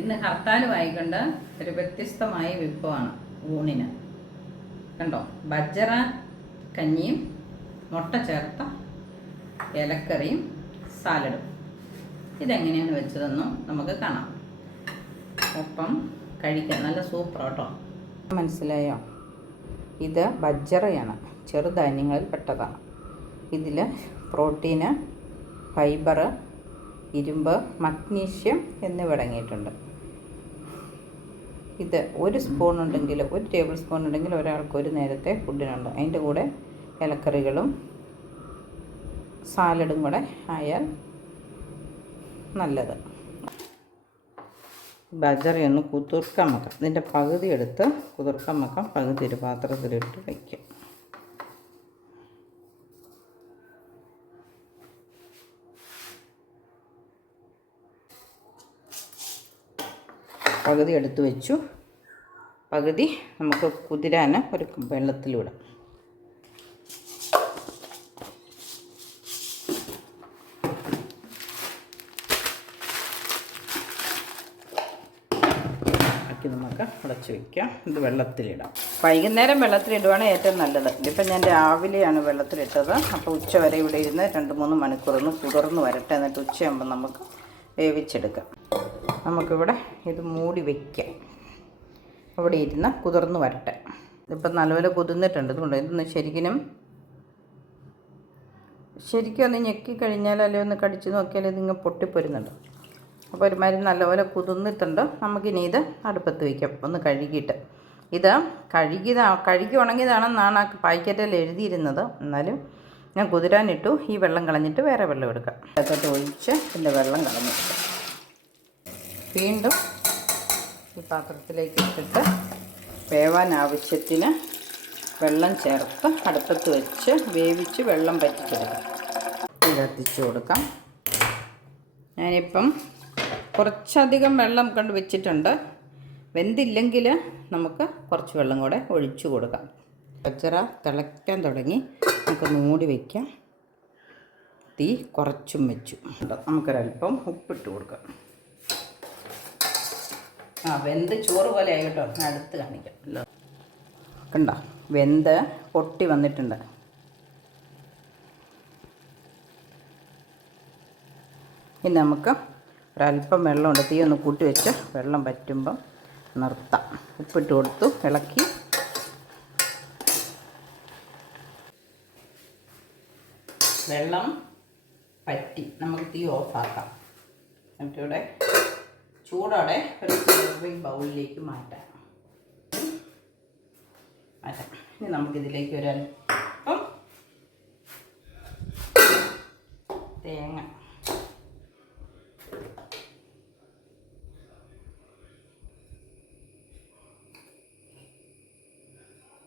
ഇന്ന് ഹർത്താലുമായിക്കൊണ്ട് ഒരു വ്യത്യസ്തമായ വിഭവമാണ് ഊണിന്. കണ്ടോ, ബജ്റ കഞ്ഞിയും മുട്ട ചേർത്ത ഇലക്കറിയും സാലഡും. ഇതെങ്ങനെയാണ് വെച്ചതെന്നും നമുക്ക് കാണാം. ഒപ്പം കഴിക്കാം. നല്ല സൂപ്പർ കേട്ടോ. മനസ്സിലായോ? ഇത് ബജ്റയാണ്, ചെറുധാന്യങ്ങളിൽ പെട്ടതാണ്. ഇതിൽ പ്രോട്ടീന്, ഫൈബർ, ഇരുമ്പ്, മഗ്നീഷ്യം എന്നിവ അടങ്ങിയിട്ടുണ്ട്. ഇത് ഒരു സ്പൂൺ ഉണ്ടെങ്കിൽ, ഒരു ടേബിൾ സ്പൂൺ ഉണ്ടെങ്കിൽ ഒരാൾക്ക് ഒരു നേരത്തെ ഫുഡിനുണ്ട്. അതിൻ്റെ കൂടെ ഇലക്കറികളും സാലഡും കൂടെ ആയാൽ നല്ലത്. ബജ്റയൊന്ന് കുതിർക്കാൻ വെക്കാം. ഇതിൻ്റെ പകുതി എടുത്ത് കുതിർക്കാൻ വെക്കാം. പകുതി ഒരു പാത്രത്തിലിട്ട് വയ്ക്കാം. പകുതി എടുത്ത് വെച്ചു. പകുതി നമുക്ക് കുതിരാൻ ഒരു വെള്ളത്തിലിടാം. നമുക്ക് അടച്ച് വയ്ക്കാം. ഇത് വെള്ളത്തിലിടാം. വൈകുന്നേരം വെള്ളത്തിലിടുവാണ് ഏറ്റവും നല്ലത്. ഇതിപ്പോൾ ഞാൻ രാവിലെയാണ് വെള്ളത്തിലിട്ടത്. അപ്പോൾ ഉച്ച വരെ ഇവിടെ ഇരുന്ന് 2-3 മണിക്കൂറൊന്ന് കുതിർന്ന് വരട്ടെ. എന്നിട്ട് ഉച്ചയാകുമ്പോൾ നമുക്ക് വേവിച്ചെടുക്കാം. നമുക്കിവിടെ ഇത് മൂടി വയ്ക്കാം. അവിടെ ഇരുന്ന് കുതിർന്ന് വരട്ടെ. ഇതിപ്പോൾ നല്ലപോലെ കുതിർന്നിട്ടുണ്ട്. ഇതുകൊണ്ട് ഇതൊന്ന് ശരിക്കും ഒന്ന് ഞെക്കിക്കഴിഞ്ഞാൽ അല്ലെങ്കിൽ ഒന്ന് കടിച്ച് നോക്കിയാൽ ഇതിങ്ങനെ പൊട്ടിപ്പോരുന്നുണ്ട്. അപ്പോൾ ഒരുമാതിരി നല്ലപോലെ കുതിർന്നിട്ടുണ്ട്. നമുക്കിനി ഇത് അടുപ്പത്ത് വയ്ക്കാം. ഒന്ന് കഴുകിയിട്ട്. ഇത് കഴുകി ഉണങ്ങിയതാണെന്നാണ് ആ പാക്കറ്റിൽ എഴുതിയിരുന്നത്. എന്നാലും ഞാൻ കുതിരാനിട്ടു. ഈ വെള്ളം കളഞ്ഞിട്ട് വേറെ വെള്ളം എടുക്കാം. അതൊക്കെ ഒഴിച്ച് ഇതിൻ്റെ വെള്ളം കളഞ്ഞെടുക്കാം. വീണ്ടും ഈ പാത്രത്തിലേക്ക് ഇട്ടിട്ട് വേവാൻ ആവശ്യത്തിന് വെള്ളം ചേർത്ത് അടുപ്പത്ത് വെച്ച് വേവിച്ച് വെള്ളം പറ്റിച്ചെടുക്കാം. ഇത് കത്തിച്ച് കൊടുക്കാം. ഞാനിപ്പം കുറച്ചധികം വെള്ളം കൊണ്ട് വെച്ചിട്ടുണ്ട്. വെന്തില്ലെങ്കിൽ നമുക്ക് കുറച്ച് വെള്ളം കൂടെ ഒഴിച്ചു കൊടുക്കാം. ബജ്റ തിളയ്ക്കാൻ തുടങ്ങി. നമുക്ക് മൂടി വയ്ക്കാം. തീ കുറച്ചും വെച്ചു. നമുക്കൊരല്പം ഉപ്പിട്ട് കൊടുക്കാം. വെന്ത് ചോറ് പോലെ ആയി കേട്ടോ. ഞാൻ അടുത്ത് കാണിക്കാം. കണ്ടോ, വെന്ത് പൊട്ടി വന്നിട്ടുണ്ട്. ഇനി നമുക്ക് ഒരല്പം വെള്ളമുണ്ട്. തീ ഒന്ന് കൂട്ടി വെച്ച് വെള്ളം പറ്റുമ്പം നിർത്താം. ഉപ്പിട്ട് കൊടുത്തു, ഇളക്കി. വെള്ളം പറ്റി. നമുക്ക് തീ ഓഫാക്കാം. എന്നിട്ടിവിടെ ചൂടോടെ ഒരു സെർവിങ് ബൗളിലേക്ക് മാറ്റാം. ഇനി നമുക്കിതിലേക്ക് ഒരല്പം തേങ്ങ,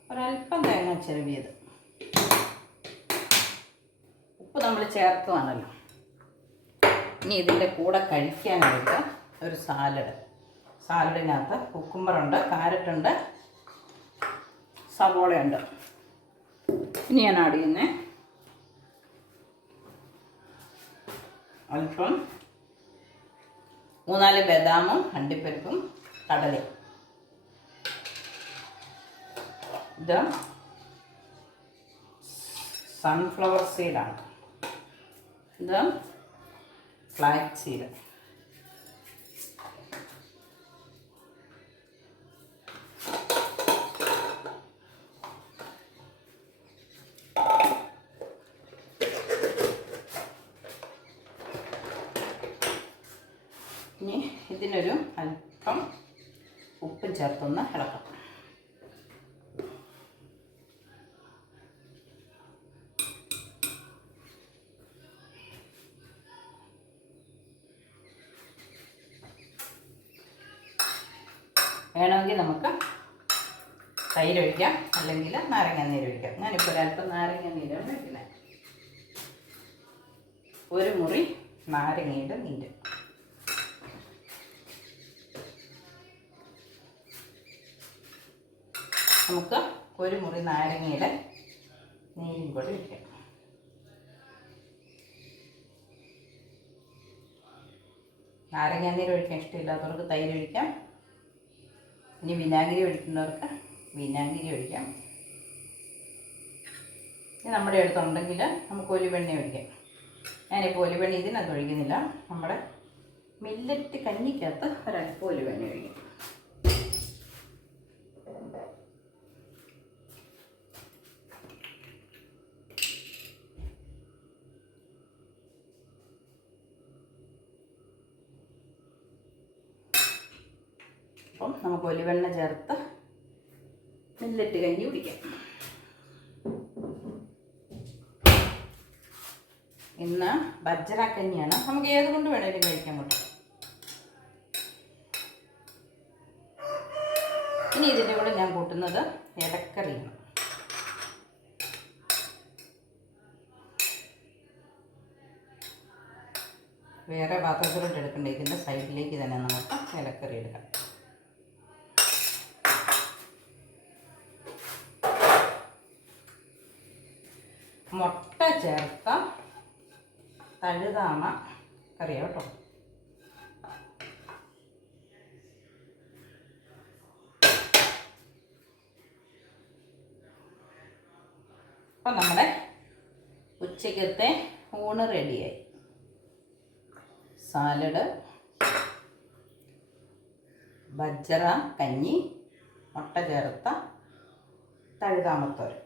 ഒരല്പം തേങ്ങ ചിരവിയത്, ഉപ്പ് നമ്മൾ ചേർത്തതാണല്ലോ. ഇനി ഇതിൻ്റെ കൂടെ കഴിക്കാനായിട്ട് ഒരു സാലഡിനകത്ത് കുക്കുംബറുണ്ട്, കാരറ്റുണ്ട്, സവോളയുണ്ട്. ഇനി ഞാൻ ആഡ് ചെയ്യുന്നത് അല്പം 3-4 ബദാമും അണ്ടിപ്പരിപ്പും കടലയും. ഇത് സൺഫ്ലവർ സീഡാണ്. ഇത് ഫ്ലാക്സ് സീഡ്. ഇനി ഇതിനൊരു അല്പം ഉപ്പും ചേർത്തൊന്ന് ഇളക്കാം. വേണമെങ്കിൽ നമുക്ക് തൈര് ഒഴിക്കാം, അല്ലെങ്കിൽ നാരങ്ങാനീര് ഒഴിക്കാം. ഞാനിപ്പോൾ ഒരല്പം നാരങ്ങാനീരാണ് ഒഴിക്കുന്നത്. ഒരു മുറി നാരങ്ങയുടെ നീര്. നമുക്ക് ഒരു മുറി നാരങ്ങയുടെ നീരും കൂടി ഒഴിക്കാം. നാരങ്ങാനീര് ഒഴിക്കാൻ ഇഷ്ടമില്ലാത്തവർക്ക് തൈര് ഒഴിക്കാം. ഇനി വിനാഗിരി ഒഴിക്കുന്നവർക്ക് വിനാഗിരി ഒഴിക്കാം. ഇനി നമ്മുടെ അടുത്തുണ്ടെങ്കിൽ നമുക്ക് ഒലിവെണ്ണ ഒഴിക്കാം. ഞാനിപ്പോൾ ഒലിവെണ്ണ ഇതിനകത്ത് ഒഴിക്കുന്നില്ല. നമ്മുടെ മില്ലറ്റ് കഞ്ഞിക്കകത്ത് ഒരല്പം ഒലിവെണ്ണ ഒഴിക്കും. അപ്പം നമുക്ക് ഒലിവെണ്ണ ചേർത്ത് മില്ലറ്റ് കഞ്ഞി കുടിക്കാം. ഇന്ന് ബജ്ര കഞ്ഞിയാണ്. നമുക്ക് ഏത് കൊണ്ട് വേണേലും കഴിക്കാൻ പറ്റും. ഇനി ഇതിൻ്റെ കൂടെ ഞാൻ കൂട്ടുന്നത് ഇലക്കറിയാണ്. വേറെ പാത്രത്തിലോട്ട് എടുക്കണ്ടേ, ഇതിൻ്റെ സൈഡിലേക്ക് തന്നെ നമുക്ക് ഇലക്കറി എടുക്കാം. മുട്ട ചേർത്ത തഴുതാമ കറിയാണ് കേട്ടോ. അപ്പം നമ്മുടെ ഉച്ചക്കത്തെ ഊണ് റെഡിയായി. സാലഡ്, ബജ്ര കഞ്ഞി, മുട്ട ചേർത്ത തഴുതാമത്തോരൻ.